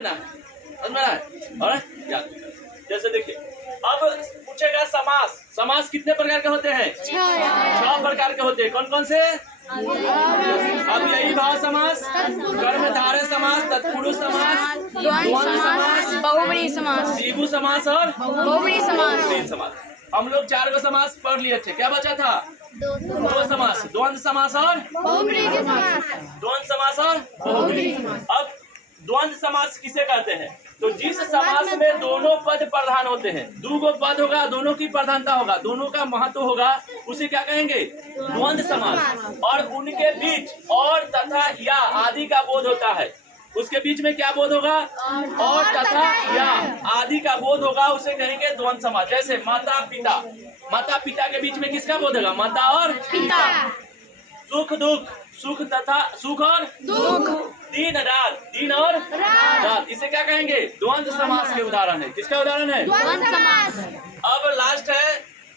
ना समझ में आया? और जैसे देखिए अब पूछेगा समास। समास कितने प्रकार के होते हैं? 6 प्रकार के होते हैं। कौन कौन से? अब यही भाव समास, कर्मधारय समास, तत्पुरुष समास, द्वंद्व समास, बहुव्रीहि समास, द्विगु समास और बहुव्रीहि समास। हम लोग 4 को समास पढ़ लिए थे। क्या बचा था? 2 समास, द्वंद्व समास और बहुव्रीहि समास। द्वंद्व समास और बहुव्रीहि। अब द्वंद्व समास किसे कहते हैं? तो जिस समास में दोनों पद प्रधान होते हैं, 2 पद होगा, दोनों की प्रधानता होगा, दोनों का महत्व होगा, उसे क्या कहेंगे? द्वंद्व समास। और उनके बीच और तथा या आदि का बोध होता है। उसके बीच में क्या बोध होगा? और तथा या आदि का बोध होगा, उसे कहेंगे द्वंद्व समास। जैसे माता पिता, माता पिता के बीच में किसका बोध होगा? माता और पिता। सुख दुख, सुख तथा सुख और दुख, दिन रात, दिन और रात, इसे क्या कहेंगे? द्वंद्व समास के उदाहरण है। किसका उदाहरण है? द्वंद्व समास। अब लास्ट है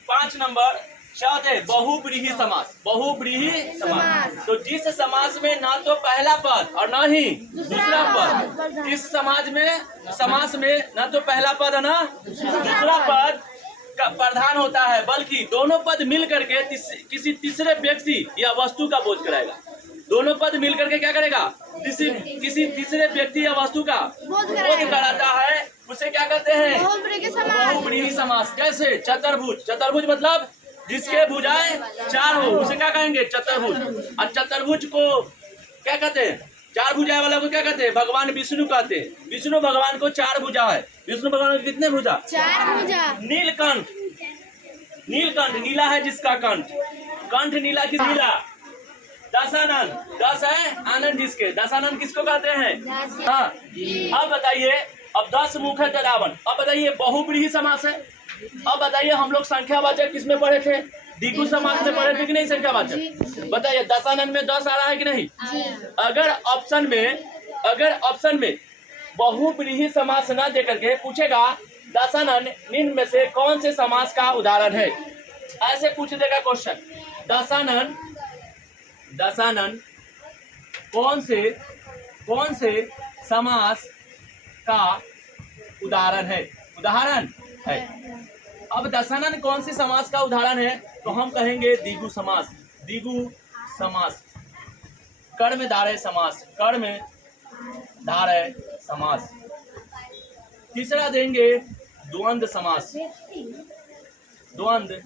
5 नंबर, शब्द है बहुव्रीहि समास। बहुव्रीहि समास, तो जिस समास में ना तो पहला पद और ना ही दूसरा पद, इस समाज में समास में ना तो पहला पद और ना दूसरा पद का प्रधान होता है, बल्कि दोनों पद मिल करके किसी तीसरे व्यक्ति या वस्तु का बोध कराएगा। दोनों पद मिल करके क्या करेगा? किसी तीसरे व्यक्ति या वस्तु का बोध कराता है, उसे क्या कहते हैं? बहुव्रीहि समास। कैसे? चतुर्भुज। चतुर्भुज मतलब जिसके भुजाएं 4 हो, उसे क्या कहेंगे? चतुर्भुज। और चतुर्भुज को क्या कहते हैं? 4 भुजाएं वाला को क्या कहते हैं? भगवान विष्णु कहते हैं। विष्णु भगवान को 4 भुजा है। विष्णु भगवान को कितने भुजा? 4 भुजा। नीलकंठ, नीलकंठ, नीला है जिसका कंठ, कंठ नीला। किस नीला? दशानन, 10 है आनंद जिसके। दशानन किसको कहते हैं? हाँ। अब बताइए, अब 10 मुख है तदावन। अब बताइए बहुव्रीहि समास है। अब बताइए, हम लोग संख्यावाचक किसमें पढ़े थे? द्विगु समास में पढ़े थे कि नहीं? संख्यावाचक बताइए, दशानन में 10 आ रहा है कि नहीं? अगर ऑप्शन में बहुव्रीहि समास न दे करके पूछेगा दशानन निम्न में से कौन से समास का उदाहरण है, ऐसे पूछ देगा क्वेश्चन। दशानन कौन से समास का उदाहरण है? उदाहरण है। अब दशानन कौन से समास का उदाहरण है? तो हम कहेंगे द्विगु समास। द्विगु समास, कर्मधारय समास, कर्मधारय समास। तीसरा देंगे द्वंद्व समास, द्वंद्व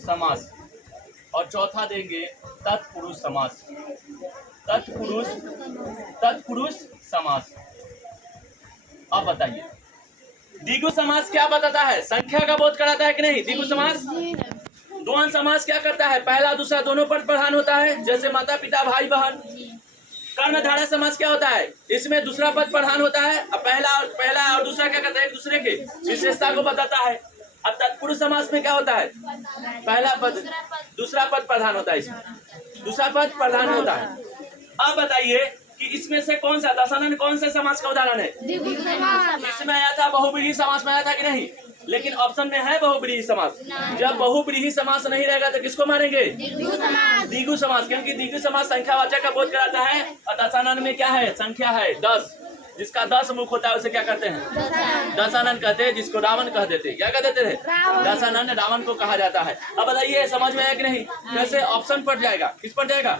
समास। और चौथा देंगे तत्पुरुष समास, तत्पुरुष समास। अब बताइए, द्विगु समास क्या बताता है? संख्या का बोध कराता है कि नहीं? द्विगु समास। द्वंद्व समास क्या करता है? पहला दूसरा दोनों पद प्रधान होता है, जैसे माता पिता भाई बहन। कर्मधारय समास क्या होता है? इसमें दूसरा पद प्रधान होता है, और पहला और दूसरा क्या करता है? एक दूसरे के विशेषता को बताता है। अब तत्पुरुष समास में क्या होता है? पहला पद दूसरा पद प्रधान होता है, इसमें दूसरा पद प्रधान होता है। अब बताइए कि इसमें से कौन सा दशानन कौन से समास का उदाहरण है? इसमें आया था बहुव्रीहि समास में आया था कि नहीं? लेकिन ऑप्शन में है बहुव्रीहि समास। जब बहुव्रीहि समास नहीं रहेगा तो किसको मारेंगे? द्विगु समास, क्योंकि द्विगु समास संख्यावाचक का बोध कराता है, और दशानन में क्या है? संख्या है 10। जिसका 10 मुख होता है उसे क्या कहते हैं? दशानन कहते हैं, जिसको रावण कह देते हैं। क्या कह देते थे? दशानन, रावण को कहा जाता है। अब बताइए, समझ में आया कि नहीं? कैसे? ऑप्शन पर जाएगा। किस पर जाएगा?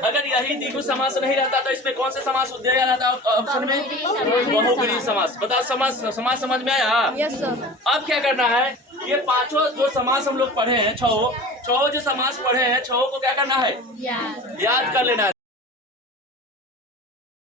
अगर यही द्विगु समास नहीं रहता तो इसमें कौन से समास दिया जाता ऑप्शन में? बहुव्रीहि समास। बताओ, समास समझ में आया? अब क्या करना है? ये 5 जो समास हम लोग पढ़े हैं, 6 जो समास पढ़े हैं, 6 को क्या करना है? याद कर लेना है।